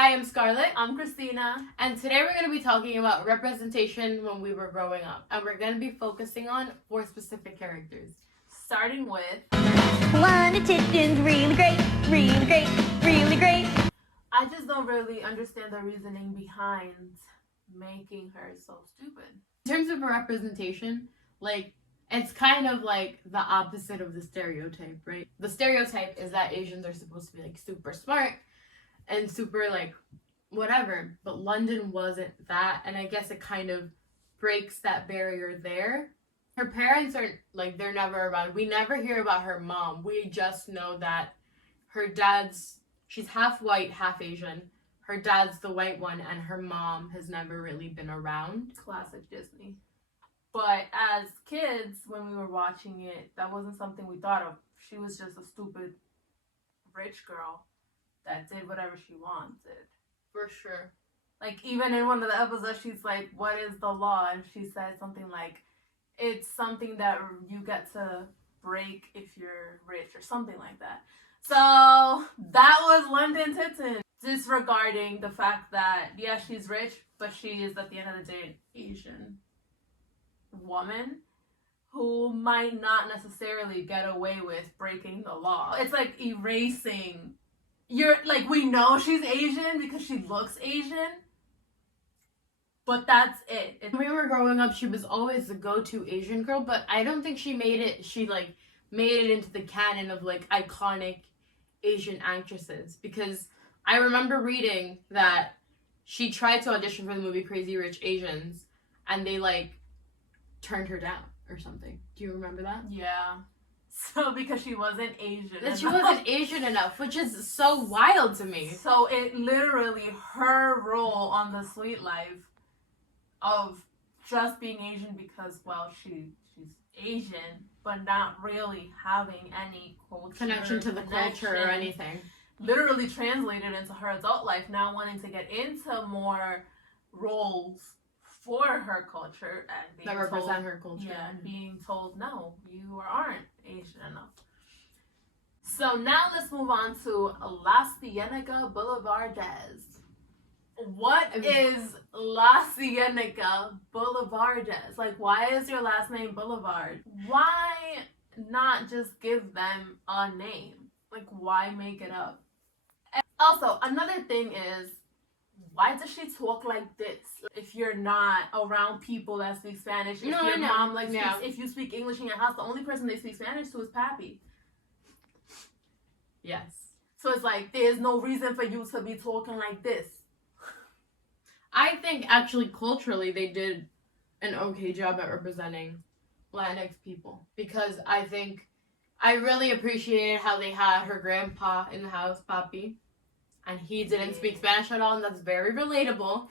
Hi, I'm Scarlett. I'm Christina. And today we're going to be talking about representation when we were growing up. And we're going to be focusing on 4 specific characters. Starting with... Wanda Tipton's really great, really great, really great. I just don't really understand the reasoning behind making her so stupid. In terms of representation, it's kind of like the opposite of the stereotype, right? The stereotype is that Asians are supposed to be super smart and super whatever, but London wasn't that, and I guess it kind of breaks that barrier there. Her parents are they're never around. We never hear about her mom. We just know that she's half white, half Asian. Her dad's the white one, and her mom has never really been around. Classic Disney. But as kids, when we were watching it, that wasn't something we thought of. She was just a stupid rich girl that did whatever she wanted. For sure. Even in one of the episodes, she's like, what is the law? And she said something like, it's something that you get to break if you're rich or something like that. So that was London Tipton. Disregarding the fact that, yeah, she's rich, but she is, at the end of the day, an Asian woman who might not necessarily get away with breaking the law. It's like erasing... we know she's Asian because she looks Asian, but that's it. When we were growing up, she was always the go-to Asian girl, but I don't think she made it into the canon of iconic Asian actresses, because I remember reading that she tried to audition for the movie Crazy Rich Asians, and they turned her down or something. Do you remember that? Yeah. So because she wasn't Asian enough. She wasn't Asian enough, which is so wild to me. So it literally, her role on The Sweet Life of just being Asian because, well, she's Asian, but not really having any connection to the culture or anything. Literally translated into her adult life, now wanting to get into more roles for her culture and being that represent her culture. Yeah, and being told, no, you aren't Asian enough. So now let's move on to La Cienega Boulevard. What is La Cienega Boulevard? Why is your last name Boulevard? Why not just give them a name? Why make it up? And also, another thing is, why does she talk like this? If you're not around people that speak Spanish, if your mom if you speak English in your house, the only person they speak Spanish to is Pappy. Yes. So it's there's no reason for you to be talking like this. I think actually culturally they did an okay job at representing Latinx people, because I think I really appreciated how they had her grandpa in the house, Papi, and he didn't speak Spanish at all, and that's very relatable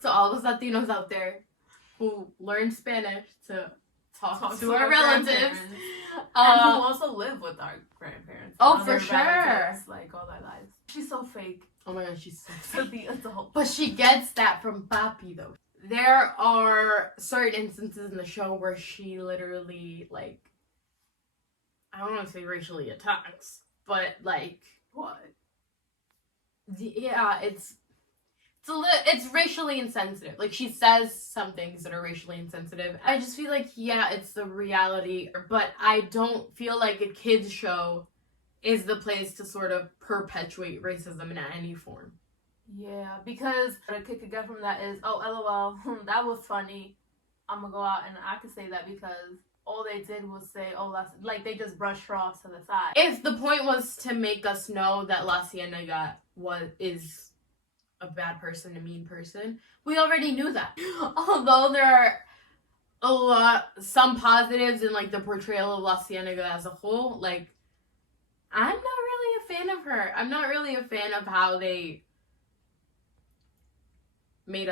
to all those Latinos out there who learned Spanish to talk to our relatives. And who also live with our grandparents. Oh, for sure. All their lives. She's so fake. Oh my god, she's so fake. To be adult. But she gets that from Papi, though. There are certain instances in the show where she literally, I don't want to say racially attacks, but, What? Yeah, it's racially insensitive. She says some things that are racially insensitive. I just feel it's the reality, but I don't feel like a kid's show is the place to sort of perpetuate racism in any form. Yeah, because the kick I get from that is, oh, LOL, that was funny. I'm gonna go out and I could say that because all they did was say, oh, they just brushed her off to the side. If the point was to make us know that La Cienega is a bad person, a mean person, we already knew that. Although there are some positives in the portrayal of La Cienega as a whole, I'm not really a fan of her. I'm not really a fan of how they made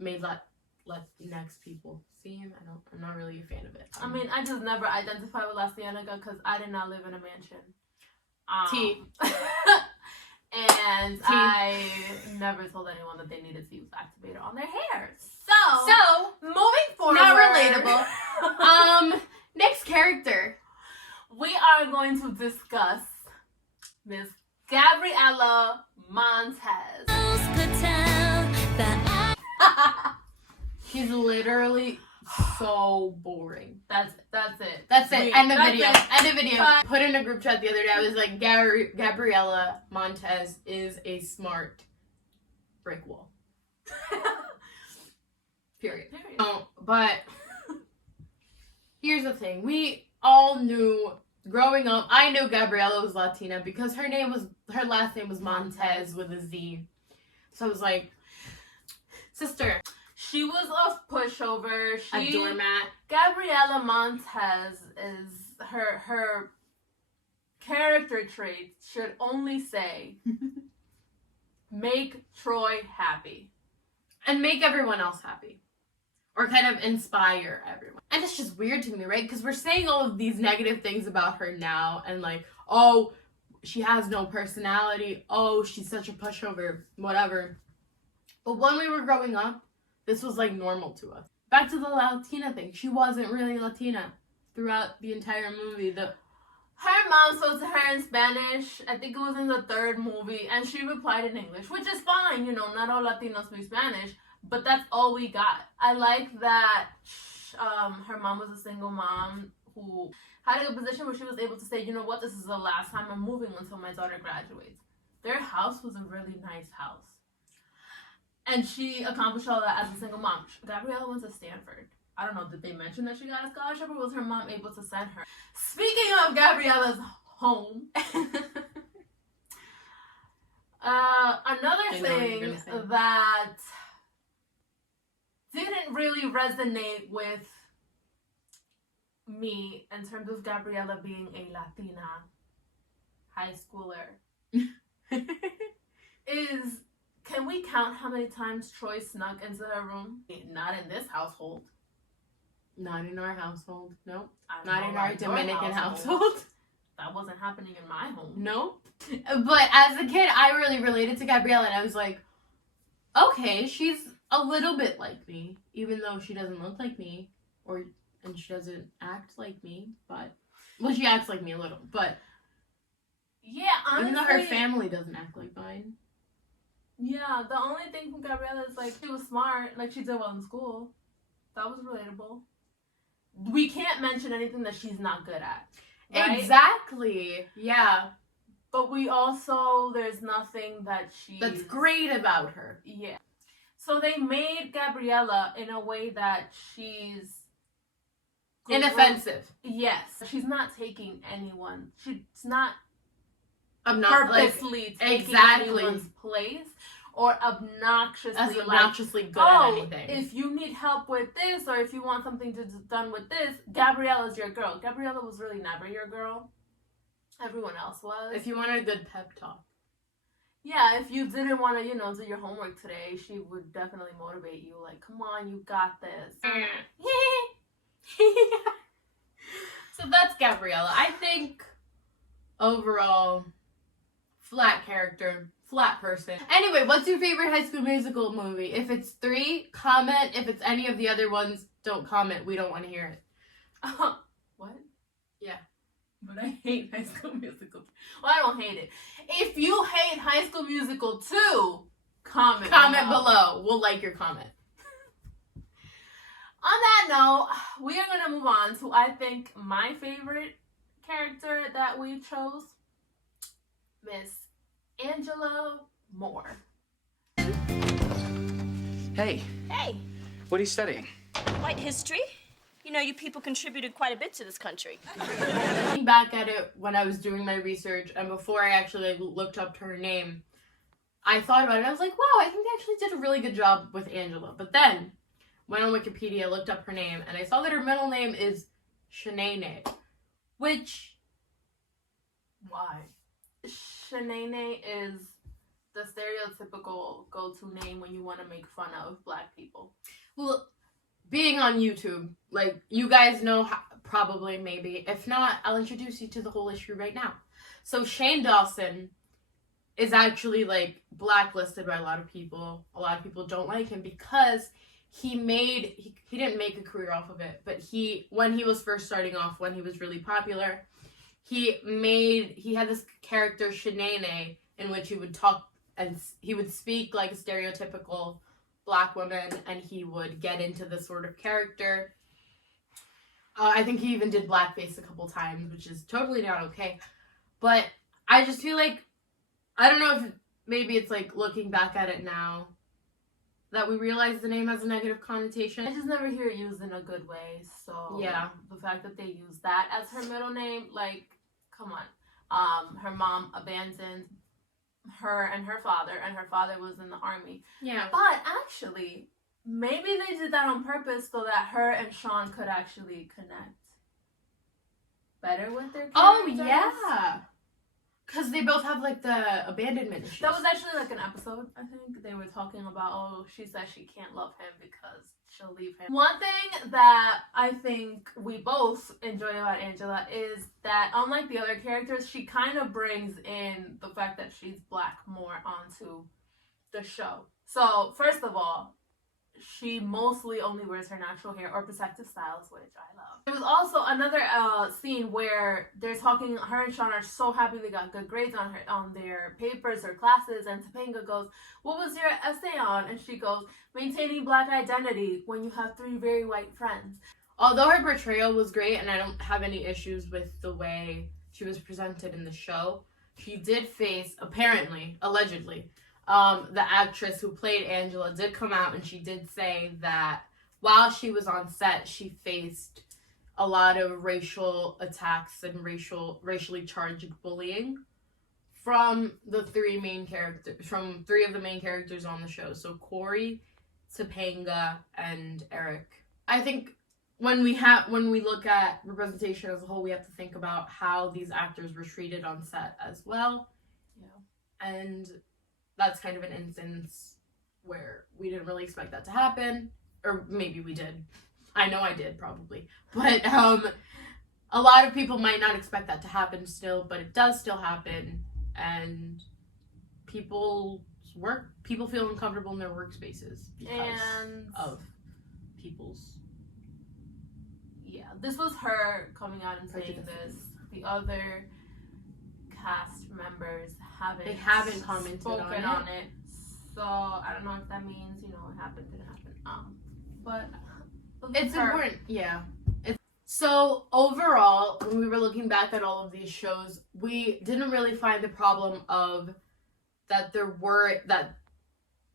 Latinx people seem. I'm not really a fan of it. I just never identified with La Cienega because I did not live in a mansion. T. And I never told anyone that they needed to use activator on their hair. So moving forward. Not relatable. Next character. We are going to discuss Miss Gabriella Montez. She's literally so boring. That's it. That's it. Wait, End of that's video. it. End of video. Bye. Put in a group chat the other day. I was like, Gabriella Montez is a smart brick wall. Period. But here's the thing. We all knew growing up. I knew Gabriella was Latina because her last name was Montez with a Z. So I was like, sister. She was a pushover. A doormat. Gabriella Montez is her character traits should only say make Troy happy. And make everyone else happy. Or kind of inspire everyone. And it's just weird to me, right? Because we're saying all of these negative things about her now. And like, oh, she has no personality. Oh, she's such a pushover. Whatever. But when we were growing up, this was like normal to us. Back to the Latina thing. She wasn't really Latina throughout the entire movie. Her mom spoke to her in Spanish. I think it was in the third movie. And she replied in English, which is fine. You know, not all Latinos speak Spanish. But that's all we got. I like that her mom was a single mom who had a good position where she was able to say, you know what, this is the last time I'm moving until my daughter graduates. Their house was a really nice house. And she accomplished all that as a single mom. Gabriella went to Stanford. I don't know, did they mention that she got a scholarship or was her mom able to send her? Speaking of Gabriella's home, another thing that didn't really resonate with me in terms of Gabriella being a Latina high schooler is, can we count how many times Troy snuck into her room? Not in this household. Not in our household. Nope. I don't Not know in our about your Dominican household. That wasn't happening in my home. Nope. But as a kid, I really related to Gabriella, and I was like, okay, she's a little bit like me, even though she doesn't look like me, and she doesn't act like me, but, well, she acts like me a little, but, yeah, honestly, even though her family doesn't act like mine. Yeah, the only thing from Gabriella is, like, she was smart, like, she did well in school. That was relatable. We can't mention anything that she's not good at. Right? Exactly. Yeah. But we also, there's nothing that's great about her. Yeah. So they made Gabriella in a way that she's inoffensive. Yes. She's not taking anyone. She's not purposely taking anyone's place or obnoxiously good at anything. If you need help with this or if you want something done with this, Gabriella's your girl. Gabriella was really never your girl. Everyone else was. If you want a good pep talk. Yeah, if you didn't want to, do your homework today, she would definitely motivate you. Like, come on, you got this. So that's Gabriella. I think overall, flat character, flat person. Anyway, what's your favorite High School Musical movie? If it's 3, comment. If it's any of the other ones, don't comment. We don't want to hear it. What? Yeah. But I hate High School Musical. Well, I don't hate it. If you hate High School Musical 2, comment below. We'll like your comment. On that note, we are going to move on to, I think, my favorite character that we chose. Miss Angela Moore. Hey. Hey, What are you studying? white history? You know, you people contributed quite a bit to this country. Looking back at it when I was doing my research and before I actually looked up her name, I thought about it. I was like, wow, I think they actually did a really good job with Angela. But then, went on Wikipedia, looked up her name, and I saw that her middle name is Cienega, which... Why? Cienega is the stereotypical go-to name when you want to make fun of Black people. Well, being on YouTube, like, you guys know, probably, maybe. If not, I'll introduce you to the whole issue right now. So Shane Dawson is actually, like, blacklisted by a lot of people. A lot of people don't like him because he didn't make a career off of it, but when he was first starting off, when he was really popular, he had this character Cienega in which he would talk and he would speak like a stereotypical Black woman, and he would get into this sort of character. I think he even did blackface a couple times, which is totally not okay. But I just feel like, I don't know if maybe it's like looking back at it now that we realize the name has a negative connotation. I just never hear it used in a good way. So yeah, the fact that they use that as her middle name, like, come on. Her mom abandoned her and her father was in the army. Yeah. But actually, maybe they did that on purpose so that her and Sean could actually connect better with their characters. Oh, yeah. Because they both have, like, the abandonment issues. That was actually, like, an episode, I think. They were talking about, oh, she says she can't love him because she'll leave him. One thing that I think we both enjoy about Angela is that, unlike the other characters, she kind of brings in the fact that she's Black more onto the show. So, first of all, she mostly only wears her natural hair or protective styles, which I love. There was also another scene where they're talking, her and Sean are so happy they got good grades on their papers or classes, and Topanga goes, what was your essay on? And she goes, maintaining Black identity when you have 3 very white friends. Although her portrayal was great, and I don't have any issues with the way she was presented in the show, she did face, apparently, allegedly, the actress who played Angela did come out and she did say that while she was on set, she faced a lot of racial attacks and racially charged bullying from the 3 of the main characters on the show. So Corey, Topanga, and Eric. I think when we look at representation as a whole, we have to think about how these actors were treated on set as well. Yeah. And that's kind of an instance where we didn't really expect that to happen. Or maybe we did. I know I did, probably. But a lot of people might not expect that to happen still, but it does still happen. And people feel uncomfortable in their workspaces because of people's... Yeah, this was her coming out and saying this. The other cast members haven't commented spoken on it. So I don't know if that means, it happened, didn't happen. But it's important, yeah. So overall, when we were looking back at all of these shows, we didn't really find the problem of that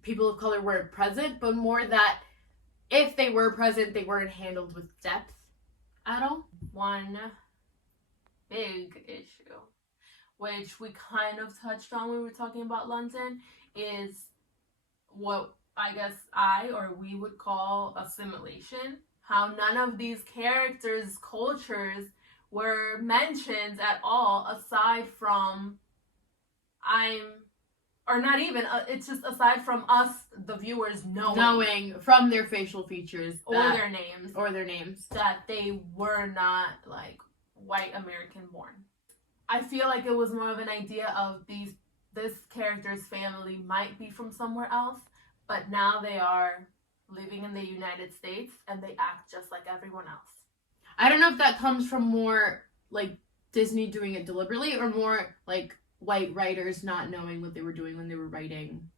people of color weren't present, but more that if they were present, they weren't handled with depth at all. One big issue, which we kind of touched on when we were talking about London, is what I guess we would call assimilation. How none of these characters' cultures were mentioned at all, aside from it's just aside from us, the viewers, knowing from their facial features or their names that they were not like white American born. I feel like it was more of an idea of this character's family might be from somewhere else, but now they are living in the United States and they act just like everyone else. I don't know if that comes from more like Disney doing it deliberately or more like white writers not knowing what they were doing when they were writing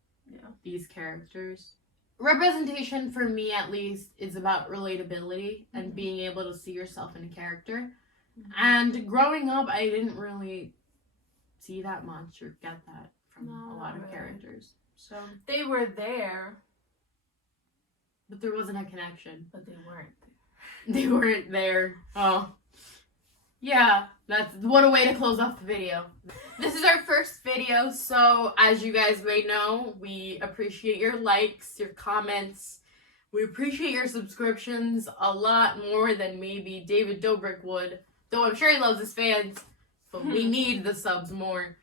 these characters. Representation, for me at least, is about relatability and being able to see yourself in a character. And growing up, I didn't really see that much or get that from a lot of characters. So they were there, but there wasn't a connection. But they weren't there. They weren't there. Oh. Yeah, what a way to close off the video. This is our first video, so as you guys may know, we appreciate your likes, your comments. We appreciate your subscriptions a lot more than maybe David Dobrik would. Though I'm sure he loves his fans, but we need the subs more.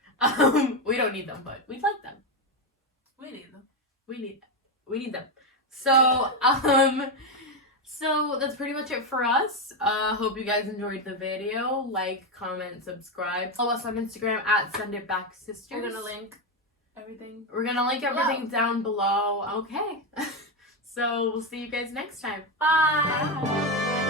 We don't need them, but we'd like them. We need them. We need them. So that's pretty much it for us. Hope you guys enjoyed the video. Like, comment, subscribe. Follow us on Instagram at SendItBackSisters. We're gonna link everything. We're gonna link everything down below. Okay. So we'll see you guys next time. Bye.